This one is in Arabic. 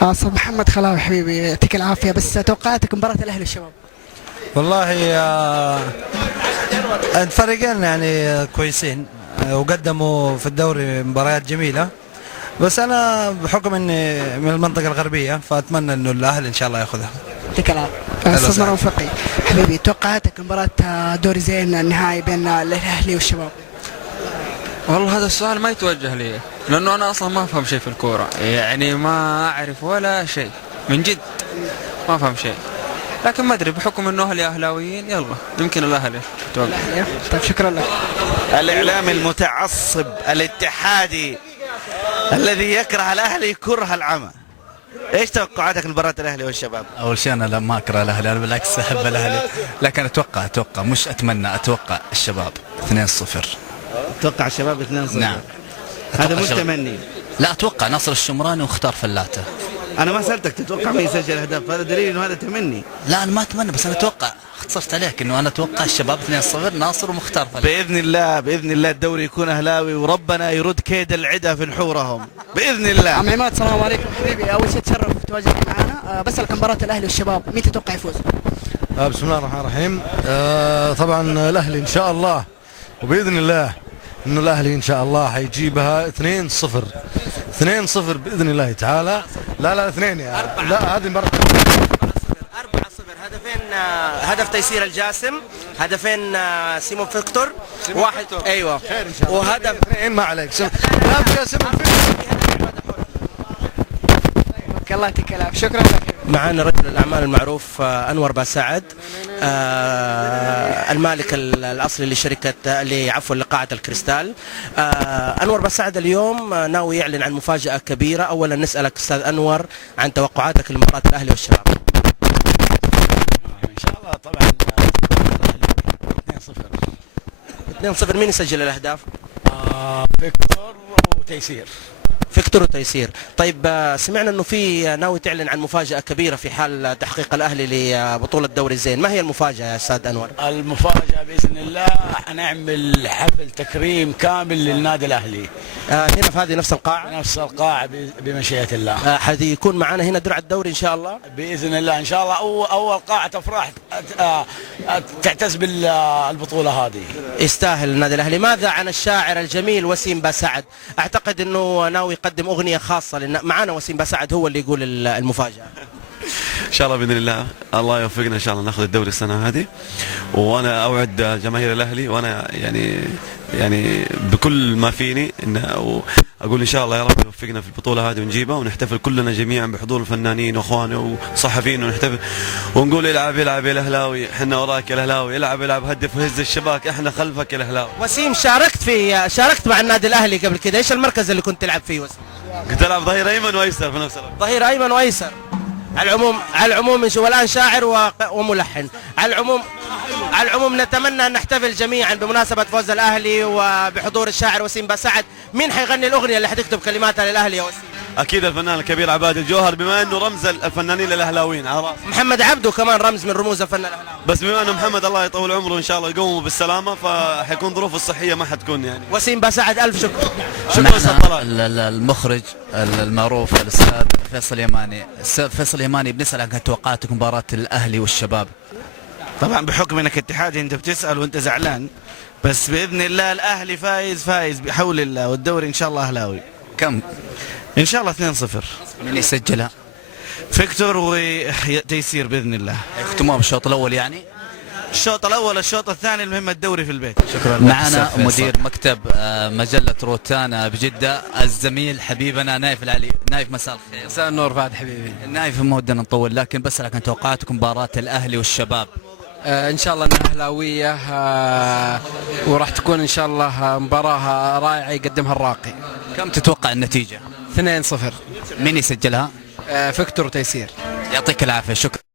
صب محمد خلاوي حبيبي، يعطيك العافيه. بس توقعاتك مباراه الاهلي والشباب؟ والله الفريقين يعني كويسين، وقدموا في الدوري مباريات جميلة. بس أنا بحكم إني من المنطقة الغربية فأتمنى إنه الأهلي إن شاء الله ياخذها. يعطيك العافيه استاذ مروان فقي. حبيبي توقعاتك مباراه دوري زين النهائي بين الاهلي والشباب؟ والله هذا السؤال ما يتوجه لي، لأنه أنا أصلا ما أفهم شيء في الكورة، يعني ما أعرف ولا شيء من جد، ما أفهم شيء. لكن ما أدري، بحكم إنه أهلي أهلاويين يلا يمكن الأهلي. طيب شكرا لك. الإعلام المتعصب الاتحادي الذي يكره الأهلي كره العمى. ايش توقعاتك لمباراة الاهلي والشباب؟ اول شيء انا ما اكره الاهلي، انا بالعكس احب الاهلي، لكن اتوقع مش اتمنى، اتوقع الشباب 2-0. اتوقع الشباب 2-0. نعم. هذا مش تمني. لا، اتوقع نصر الشمراني واختار فلاته. انا ما سالتك تتوقع مين يسجل اهداف، هذا دليل انه هذا تمني. لا انا ما اتمنى، بس انا اتوقع، اختصرت عليك انه انا اتوقع الشباب 2-0 ناصر ومختار فلاته. باذن الله الدوري يكون اهلاوي، وربنا يرد كيد العدا في نحورهم باذن الله. عم عماد السلام عليكم حبيبي، اول شيء تشرف تواجدك معنا. بسألك مباراة الاهلي والشباب مين تتوقع يفوز؟ بسم الله الرحمن الرحيم. طبعا الاهلي ان شاء الله، وباذن الله انه الاهلي ان شاء الله حيجيبها 2-0 باذن الله تعالى. لا 2 يا لا، هذه مباراة 4-0. هدفين، هدف تيسير الجاسم، هدفين سيمون فيكتور، واحد ايوه خير ان شاء الله. وهدف 2 ما عليك. لا بجاسم الله يعطيك العافيه. شكرا لك. معنا رجل الاعمال المعروف انور باسعد، المالك الاصلي لشركه لقاعه الكريستال. انور باسعد اليوم ناوي يعلن عن مفاجاه كبيره. اولا نسالك استاذ انور عن توقعاتك لمباراه الاهلي والشباب. ان شاء الله طبعا 2-0. مين يسجل الاهداف؟ فيكتور وتيسير. فيكتور وتيسير. طيب سمعنا انه في ناوي تعلن عن مفاجأة كبيرة في حال تحقيق الاهلي لبطولة دوري الزين، ما هي المفاجأة يا استاذ انور؟ المفاجأة باذن الله حنعمل حفل تكريم كامل للنادي الاهلي. هنا في هذه نفس القاعة؟ نفس القاعة بمشيئة الله. حيكون معنا هنا درع الدوري ان شاء الله؟ باذن الله ان شاء الله. اول قاعة افراح تعتز بالبطولة هذه. يستاهل النادي الاهلي. ماذا عن الشاعر الجميل وسيم باسعد؟ اعتقد انه ناوي يقدم اغنية خاصة لان معنا وسيم باسعد هو اللي يقول المفاجأة. ان شاء الله باذن الله، الله يوفقنا ان شاء الله ناخذ الدوري السنه هذه. وانا اوعد جماهير الاهلي، وانا يعني بكل ما فيني ان اقول ان شاء الله يا رب يوفقنا في البطوله هذه ونجيبها، ونحتفل كلنا جميعا بحضور الفنانين واخواني وصحفيين، ونحتفل ونقول العب يا الاهلاوي، احنا وراك يا الاهلاوي، العب هدف وهز الشباك، احنا خلفك يا الاهلاوي. وسيم شاركت مع النادي الاهلي قبل كده، ايش المركز اللي كنت تلعب فيه وسيم؟ كنت العب ظهير ايمن وايسر في نفس الوقت. ظهير ايمن وايسر. على العموم والان شاعر وملحن. على العموم نتمنى ان نحتفل جميعا بمناسبه فوز الاهلي وبحضور الشاعر وسيم باسعد. مين حيغني الاغنيه اللي حتكتب كلماتها للاهلي يا وسيم؟ اكيد الفنان الكبير عباد الجوهر، بما انه رمز الفنانين الاهلاويين. محمد عبده كمان رمز من رموز الفن الاهلاوي. بس بما انه محمد الله يطول عمره ان شاء الله يقومه بالسلامه، فحيكون ظروفه الصحيه ما حتكون يعني. وسيم باسعد الف شكر. شكرا استاذ طلال. المخرج المعروف الاستاذ فيصل يماني. فيصل يماني، بنسال عن توقعاتك مباراة الاهلي والشباب. طبعا بحكم انك اتحادي انت بتسال وانت زعلان، بس باذن الله الاهلي فايز بحول الله، والدوري ان شاء الله اهلاوي. كم؟ ان شاء الله 2-0. من يسجلها؟ فيكتور وتيسير باذن الله. يختموها بالشوط الاول يعني؟ الشوط الاول، الشوط الثاني، المهم الدوري في البيت. شكرا. معنا مدير مكتب مجلة روتانا بجدة الزميل حبيبنا نايف العلي. نايف مساء الخير. مساء النور فهد حبيبي. نايف ما ودنا نطول، لكن بسألك عن توقعاتكم مباراة الاهلي والشباب. ان شاء الله انها اهلاويه، وراح تكون ان شاء الله مباراه رائعه يقدمها الراقي. كم تتوقع النتيجة؟ 2-0. مين يسجلها؟ فيكتور وتيسير. يعطيك العافية. شكرا.